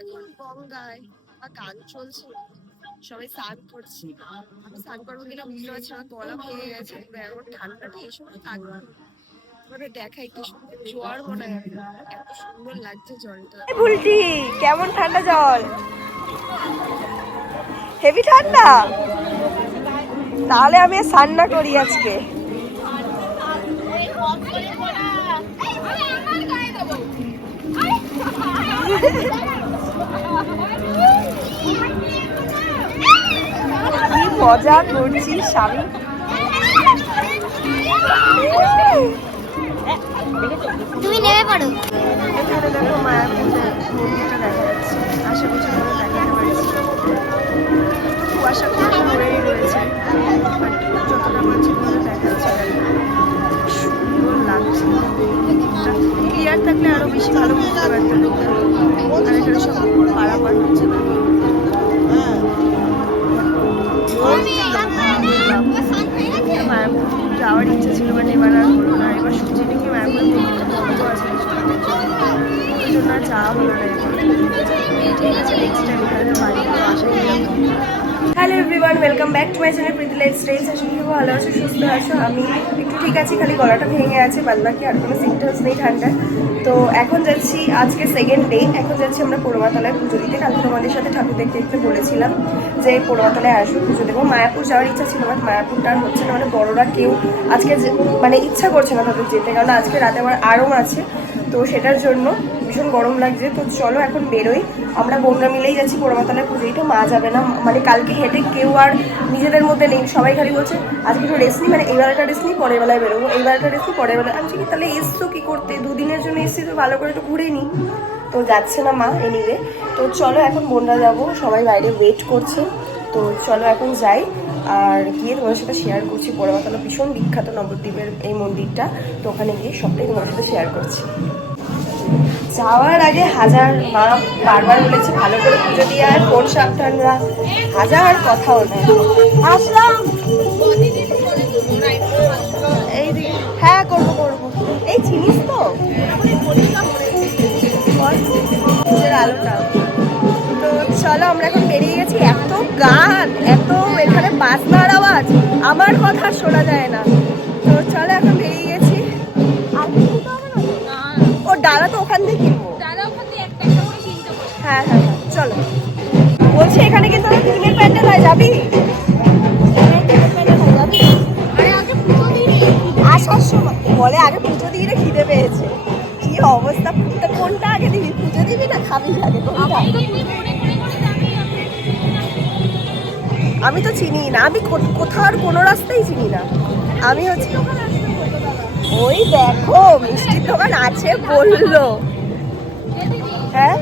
এখন গঙ্গায় গান চলছে, সবাই স্নান করছে। আমি স্নান করবো কিনা বুঝতে পারছি না, গলা ভেঙে গেছে। এখন ঠান্ডাটা এই সময় থাকবে, মানে দেখাই কি সুন্দর জোয়ার মনে হয়, এত সুন্দর লাগছে জলটা। ভুলটি কেমন ঠান্ডা জল, হেভি ঠান্ডা। তাহলে আমি স্নান করি আজকে। কি মজা করছি স্বামী। তুমি নেমে পড়ো। এখানে দেখো মায়াপুরের মন্দিরটা দেখা যাচ্ছে, আশেপাশে দেখাতে পারছি। কুয়াশা কুয়াশা হয়েই রয়েছে, যতটা পারছি তোমাদের দেখাচ্ছি। সুন্দর লাগছে, ক্লিয়ার থাকলে আরো বেশি ভালো বুঝতে পারতাম। আর এখানে সব পারাপার হচ্ছে না। মায়াপুর যাওয়ার ইচ্ছা ছিল, বাট এবার আর হলো না। এবার শুনছি নাকি মায়াপুরের মন্দিরটা বন্ধ আছে, ওই জন্য আর যাওয়া হলো না। ঠিক আছে, নেক্সট টাইম এখানে বাড়ি আসা। Hello everyone, welcome back to my channel Preeti lifestyle. আশা করি ভালো আছো, সুস্থ আছো। আমি একটু ঠিক আছি, খালি গলাটা ভেঙে আছে, বাদ বাকি আর কোনো সিমটমস নেই ঠান্ডার। তো এখন যাচ্ছি, আজকে সেকেন্ড ডে। এখন যাচ্ছি আমরা পোড়োমাতলায় পুজো দিতে। কালকে তোমাদের সাথে ঠাকুর দেখতে দেখতে বলেছিলাম যে পোড়োমাতলায় আসবো, পুজো দেবো। মায়াপুর যাওয়ার ইচ্ছা ছিল, বাট মায়াপুরটা আর হচ্ছে না। মানে বড়োরা কেউ আজকে মানে ইচ্ছা করছে না তাদের যেতে, কারণ আজকে রাতে আবার আরও আছে। তো সেটার জন্য ভীষণ গরম লাগছে। তো চলো এখন বেরোই। আমরা বোনরা মিলেই যাচ্ছি পোড়ামাতলায় পুজো দিতে। মা যাবে না, মানে কালকে হেঁটে কেউ আর নিজেদের মধ্যে নেই। সবাই খালি বলছে আজকে একটু রেস্ট নিই, মানে এইবেলাটা রেস্ট নিই, পরের বেলায় বেরোবো, এইবেলাটা রেস্ট নিই, পরের বেলায়। আমি কি তাহলে এসছো কী করতে, দুদিনের জন্য এসছি, তো ভালো করে একটু ঘুরে নিই। তো যাচ্ছে না মা এনিওয়ে। তো চলো এখন বোনরা যাবো, সবাই বাইরে ওয়েট করছে। তো চলো এখন যাই, আর গিয়ে তোমাদের সাথে শেয়ার করছি। পোড়ামাতলা ভীষণ বিখ্যাত নবদ্বীপের এই মন্দিরটা, তো ওখানে গিয়ে সবটাই তোমাদের সাথে শেয়ার করছি। যাওয়ার আগে হাজার মা বারবার বলেছে ভালো করে পুজো দিয়ে আর ফোন সাবধান রাখ, হাজার কথাও নেই। আসলাম এই দিকে, হ্যাঁ করবো করবো। এই চিনিস তো আলোটা। তো চলো আমরা এখন বেরিয়ে গেছি। এত গান, এত এখানে বাজনার আওয়াজ, আমার কথা শোনা যায় না। তো চলো এখন বেরিয়ে গেছি। ও ডালা তো ওখান থেকে কিনবো। হ্যাঁ হ্যাঁ হ্যাঁ চলো। বলছি এখানে কিন্তু টিনের প্যান্ডেল হয়, যাবি? আসার সময় বলে আগে পুজো দিয়ে খিদে পেয়েছে। কি অবস্থা, কোনটা আগে দিবি, পুজো দিবি না খাবি আগে কোনটা? আমি তো চিনি না, আমি কোথাও কোনো রাস্তাই চিনি না। আমি হচ্ছে ওই দেখো মিষ্টির দোকান আছে বললো। হ্যাঁ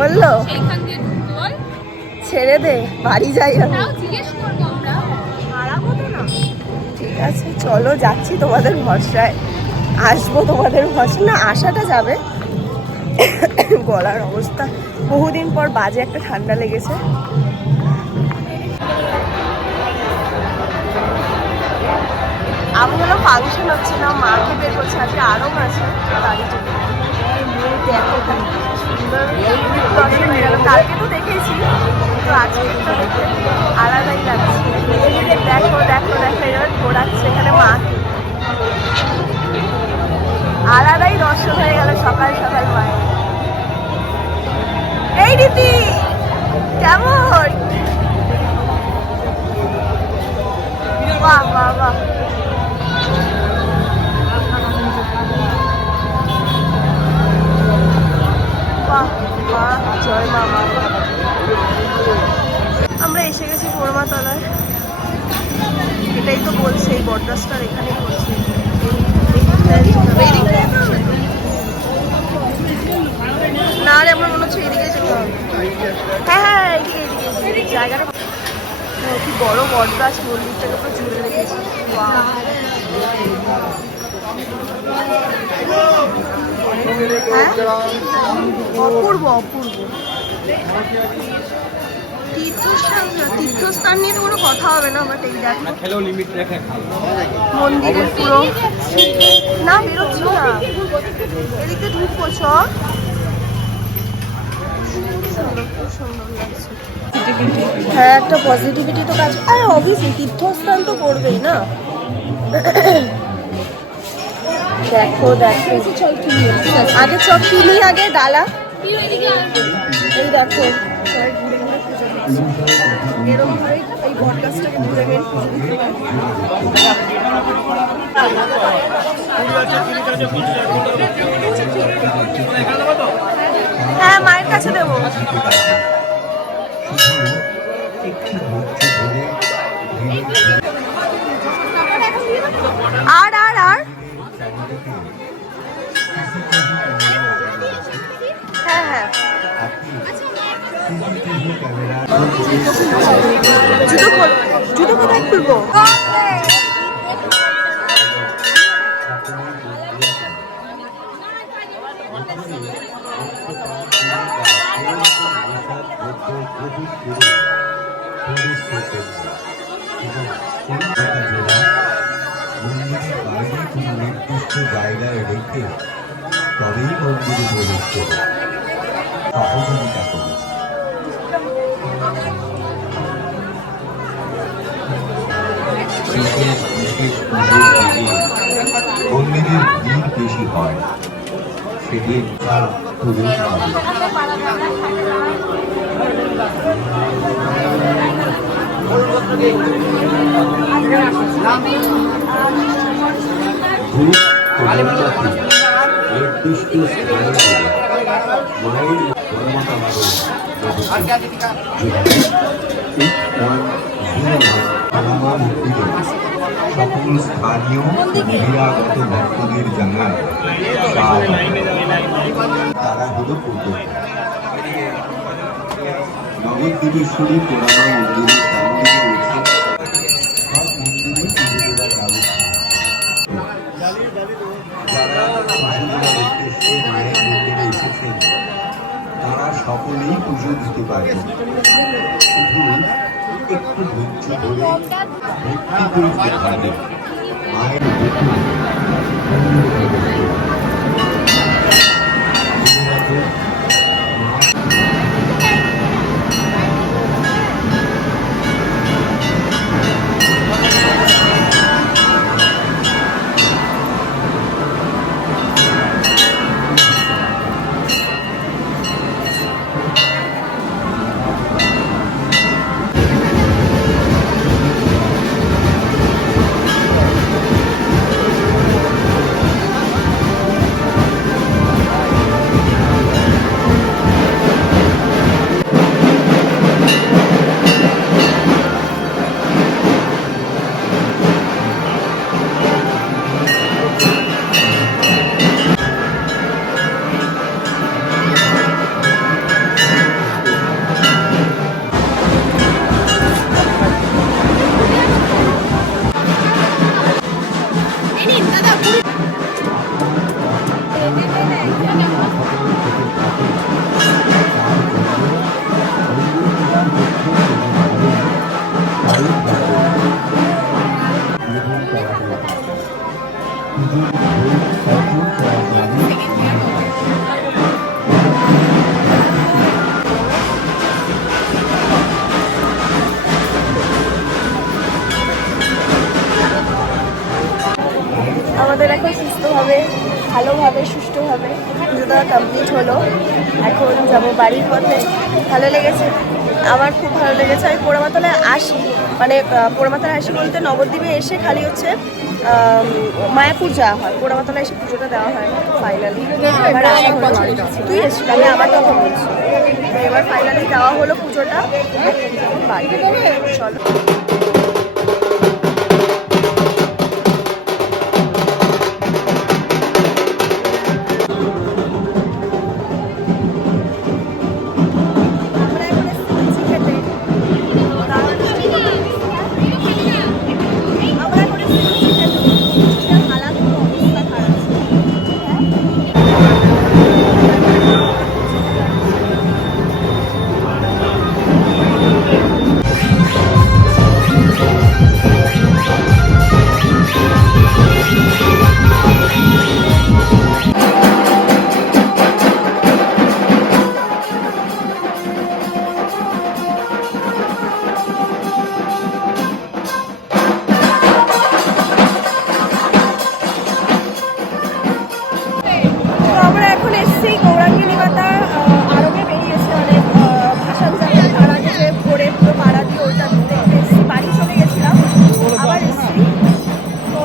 বললো ছেড়ে দে, বাড়ি যাই আমি। ঠিক আছে চলো, যাচ্ছি তোমাদের ভরসায়, আসবো তোমাদের ভরসা না, আসাটা যাবে। গলার অবস্থা, বহুদিন পর বাজে একটা ঠান্ডা লেগেছে। আমি হলো ফাংশন হচ্ছে না, মাকে বের করছে, আজকে আরও আছে বাড়ি জন্য। দেখো সুন্দর দর্শন হয়ে গেল, কালকে তো দেখেছি, তো আজকে দেখে আলাদাই লাগছে। দেখো দেখো দেখো এবার ঘোরাচ্ছে এখানে মাকে, আলাদাই দর্শন হয়ে গেল সকাল সকাল মায়ের। এই রীতি কেমন, বাহ বাহ বাহ। জয় মা মা। আমরা এসে গেছি পোড়ামাতলায়, এটাই তো বলছে, এই বটগাছটার এখানেই বলছে। না রে আমার মনে হচ্ছে এদিকে যেতে হবে। হ্যাঁ হ্যাঁ এদিকে এদিকে এদিকে জায়গাটা কি বড় বটগাছ, মন্দিরটাকে পুরো জুড়ে রেখেছি। হ্যাঁ অপূর্ব অপূর্ব। তীর্থস্থান নিয়ে তো কোনো কথা হবে না, বাট এই দেখো খেলেও লিমিট রেখে খাও। মন্দিরের পুরো না বেরোচ্ছ না, এদিকে ঢুকবো চ। খুব সুন্দর লাগছে। হ্যাঁ, একটা পজিটিভিটি তো কাজ, আর অবভিয়াসলি তীর্থস্থান তো করবেই না। দেখো দেখো, আগে চল কিনি, আগে ডালা। এই দেখো সবাই ঘুরে ঘুরে পুজো দিচ্ছে, এরকম ভাবে এই বটগাছটাকে ঘুরে গিয়ে পুজো দিতে পারে। হ্যাঁ, মায়ের কাছে দেবো। আর আর আর হ্যাঁ হ্যাঁ, জুতো কোথায় খুলবো? নির্দিষ্ট জায়গায় রেখে তবেই মন্দিরে প্রবেশ করুন, সহযোগিতা করুন। বিশেষ বিশেষ পুজোর দিনে মন্দিরের ভিড় বেশি হয়, সেদিন তার প্রবেশ হবে। ধূপ কমলজাতি নির্দিষ্ট স্থানে দেবে। মায়ের ধর্মতাবারণ সকল স্থানীয় বহিরাগত ভক্তদের জানান তারা হলো পূর্ব নবদ্বীপেশ্বরী পোড়ামা মন্দিরের সামনে রয়েছে সব মন্দিরে পুজো দেওয়ার ব্যবস্থা। যারা উদ্দেশ্যে মায়ের মন্দিরে এসেছেন তারা সকলেই পুজো দিতে পারেন, শুধু একটু ধৈর্য ধরে ভক্তি করে যেতে হবে। মায়ের আমাদের এখন সুস্থভাবে, ভালোভাবে, সুষ্ঠুভাবে পুজো দেওয়া কমপ্লিট হলো। এখন যাব বাড়ির পথে। ভালো লেগেছে, আমার খুব ভালো লেগেছে। আমি পোড়ামাতলায় আসি, মানে পোড়ামাতলায় আসি বলতে নবদ্বীপে এসে খালি হচ্ছে মায়াপুর যাওয়া হয়, পোড়ামাতলায় এসে পুজোটা দেওয়া হয় ফাইনালি। এবার আসা হলো, তুই এসছিস, আমি আমার কথা বলছি। এবার ফাইনালি দেওয়া হলো পুজোটা, বাড়ি চলো। এখন এসেছি গৌরাঙ্গিনী মাতা আরবে বেরিয়েছে মানে ভাসান যাবে তার আগে যে ভোরে পুরো পাড়া দিয়ে ওইটা দেখতে এসেছি। বাড়ি চলে গেছিলাম, আবার এসেছি। তো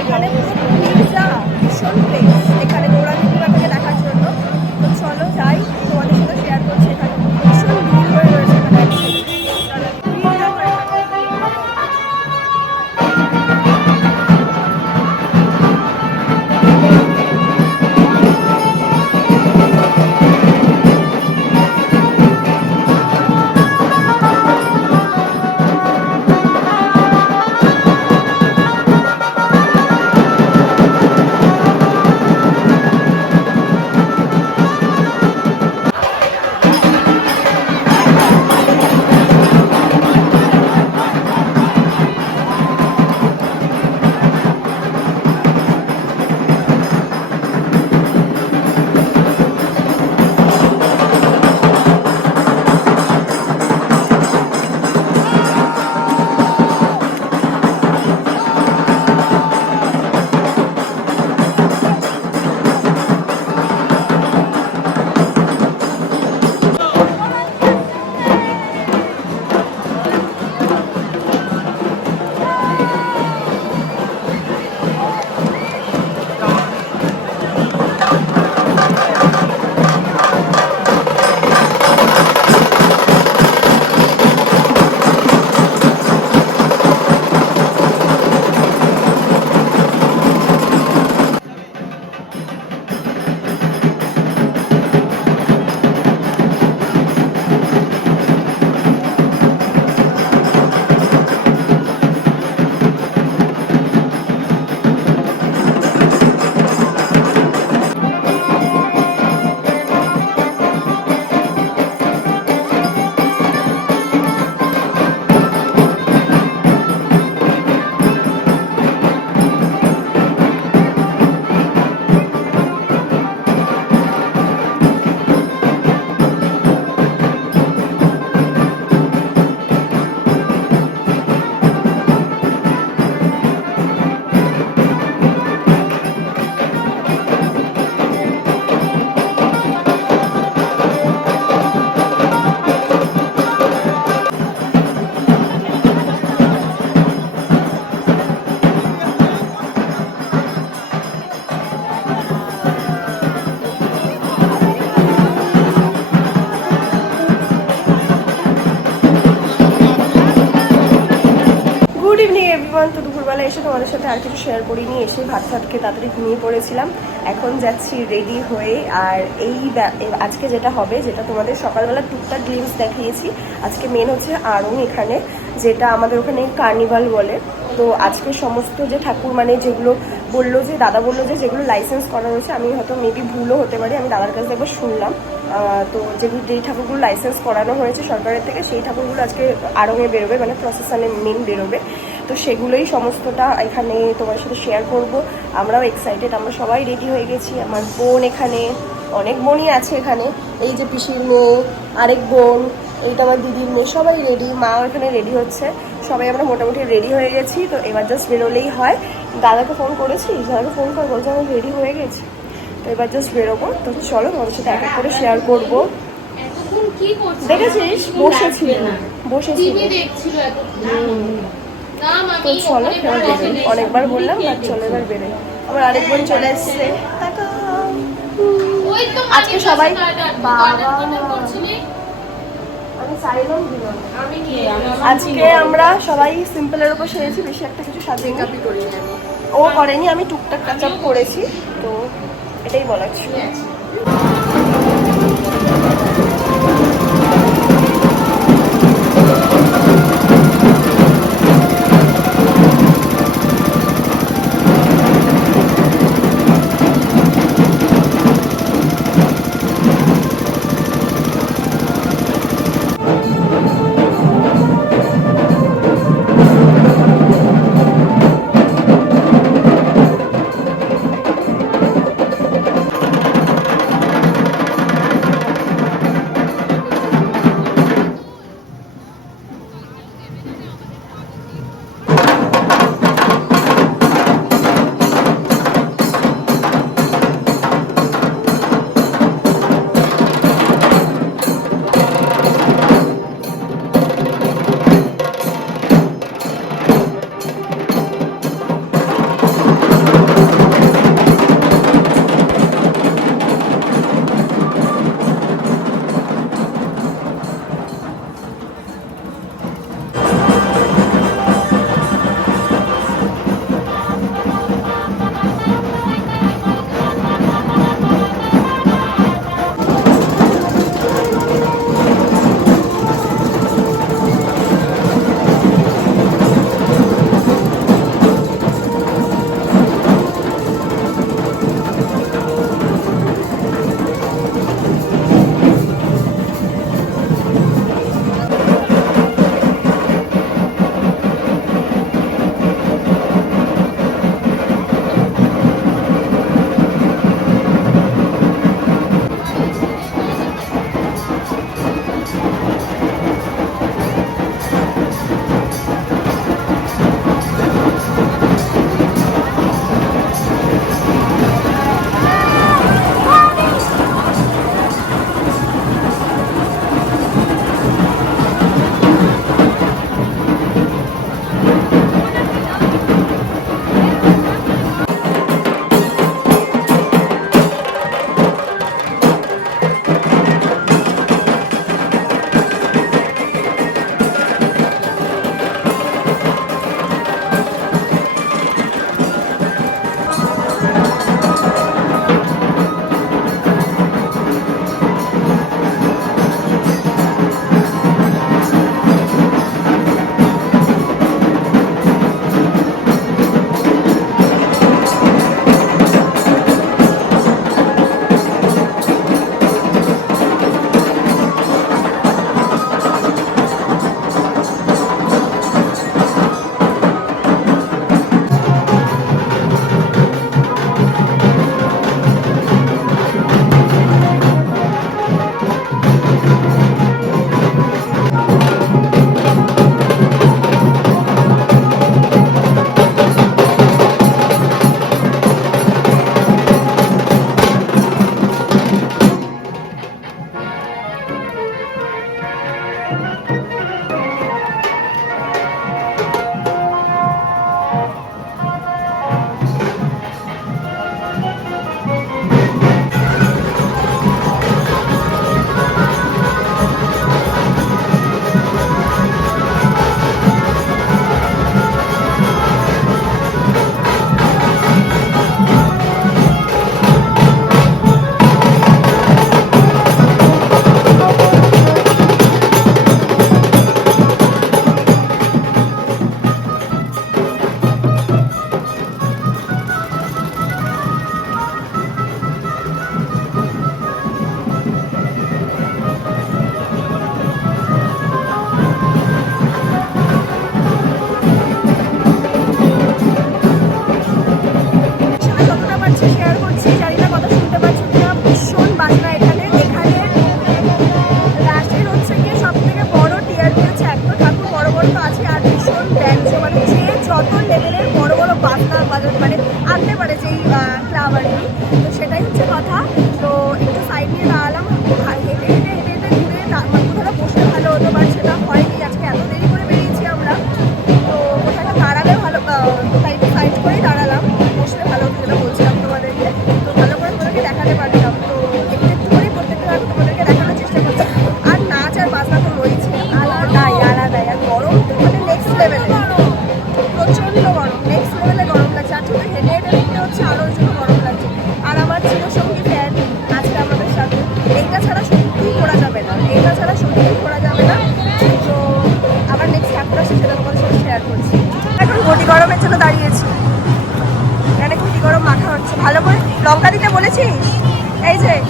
এখানে পুরো ভিড়টা ভীষণ প্লেস এখানে গৌরাঙ্গিনী মাতাকে দেখার জন্য। তো চলো যাই, তোমাদের সাথে শেয়ার করছি। এখানে ভীষণ ভিড় হয়ে রয়েছে এখানে। তো দুপুরবেলা এসে তোমাদের সাথে আর কিছু শেয়ার করিনি, এসে ভাত খেয়ে তাড়াতাড়ি ঘুমিয়ে পড়েছিলাম। এখন যাচ্ছি রেডি হয়ে। আর আজকে যেটা হবে, যেটা তোমাদের সকালবেলা টুকটাক গ্লিমস দেখিয়েছি, আজকে মেন হচ্ছে আড়ং এখানে, যেটা আমাদের ওখানে কার্নিভাল বলে। তো আজকে সমস্ত যে ঠাকুর মানে যেগুলো বললো যে দাদা বললো যে যেগুলো লাইসেন্স করা রয়েছে, আমি হয়তো মেবি ভুলও হতে পারি, আমি দাদার কাছে একবার শুনলাম। তো যেই ঠাকুরগুলো লাইসেন্স করানো হয়েছে সরকারের থেকে, সেই ঠাকুরগুলো আজকে আড়ংয়ে বেরোবে, মানে প্রসেশনে মেন বেরোবে। তো সেগুলোই সমস্তটা এখানে তোমার সাথে শেয়ার করব। আমরাও এক্সাইটেড, আমরা সবাই রেডি হয়ে গেছি। আমার বোন এখানে, অনেক বোনই আছে এখানে, এই যে পিসির মেয়ে, আরেক বোন, এইটা আমার দিদির মেয়ে, সবাই রেডি। মা এখানে রেডি হচ্ছে, সবাই আমরা মোটামুটি রেডি হয়ে গেছি। তো এবার জাস্ট বেরোলেই হয়। দাদাকে ফোন করেছি, দাদাকে ফোন করে বলছে আমি রেডি হয়ে গেছি। তো এবার জাস্ট বেরোবো। তো চলো তোমাদের সাথে এক এক করে শেয়ার করবো। দেখেছিস বসেছিল তো চলো অনেকবার বললাম, আর চলো এবার বেরোই। আমার আরেকবার চলে এসছে। আজকে সবাই আজকে আমরা সবাই সিম্পলের উপর সেরেছি, বেশি একটা কিছু সাজিয়ে কাপি করিনি। ও করেনি, আমি টুকটাক কাচাপ করেছি। তো এটাই বলার ছিল।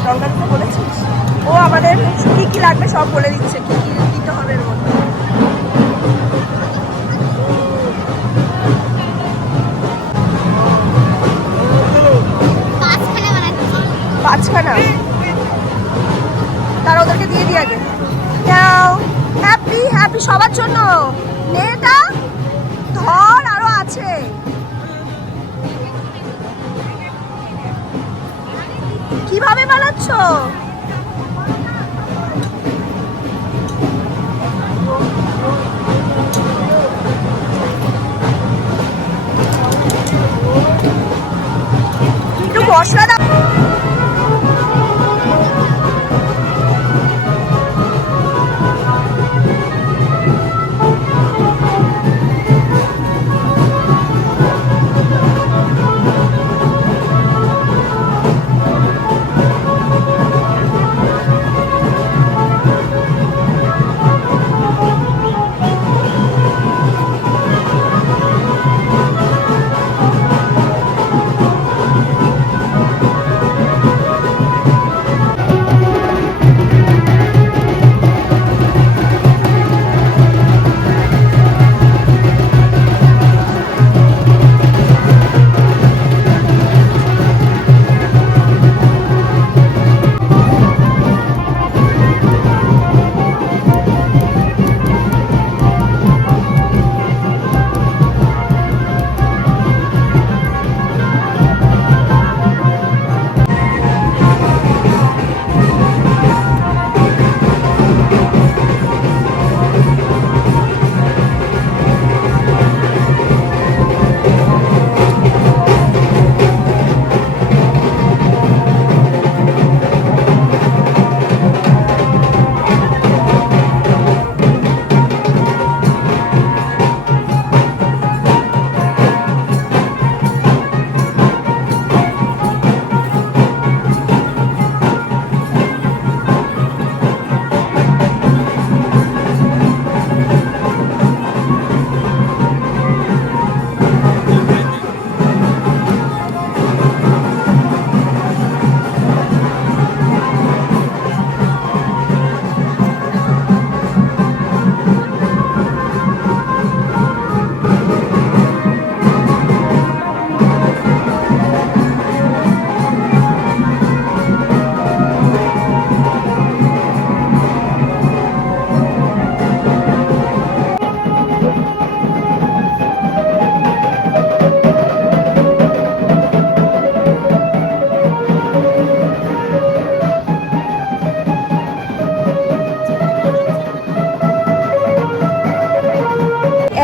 লঙ্কা দিতে বলেছিস? ও আমাদের কি কি লাগবে সব বলে দিচ্ছে, কি কি দিতে হবে এর মধ্যে। পাঁচখানা, তারা ওদেরকে দিয়ে দিয়ে আগে দাও। হ্যাপি হ্যাপি সবার জন্য নে এটা, ধর আরো আছে। কিভাবে বানাচ্ছ? একটু মশলা দাও।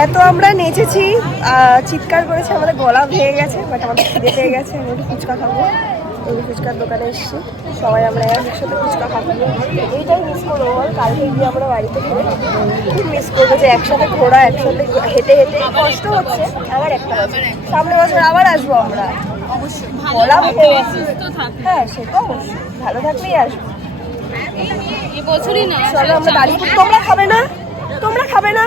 এত আমরা নেচেছি, চিৎকার করেছি, আমাদের গলা ভেঙে গেছে, বাট আমাদের খিদে পেয়ে গেছে। আমি একটু ফুচকা খাবো, এই ফুচকার দোকানে এসেছি, সবাই আমরা একসাথে ফুচকা খাবো। এইটাই মিস করবো, কালকে গিয়ে আমরা বাড়িতে ঘুরে খুব মিস করবো যে একসাথে ঘোরা, একসাথে হেঁটে হেঁটে কষ্ট হচ্ছে। আবার একটা বছর, সামনে বছর আবার আসবো আমরা, অবশ্যই। গলা ভেঙে গেছে, হ্যাঁ সেটা অবশ্যই, ভালো থাকলেই আসবো। চলো আমরা বাড়ি, তোমরা খাবে না? তোমরা খাবে না?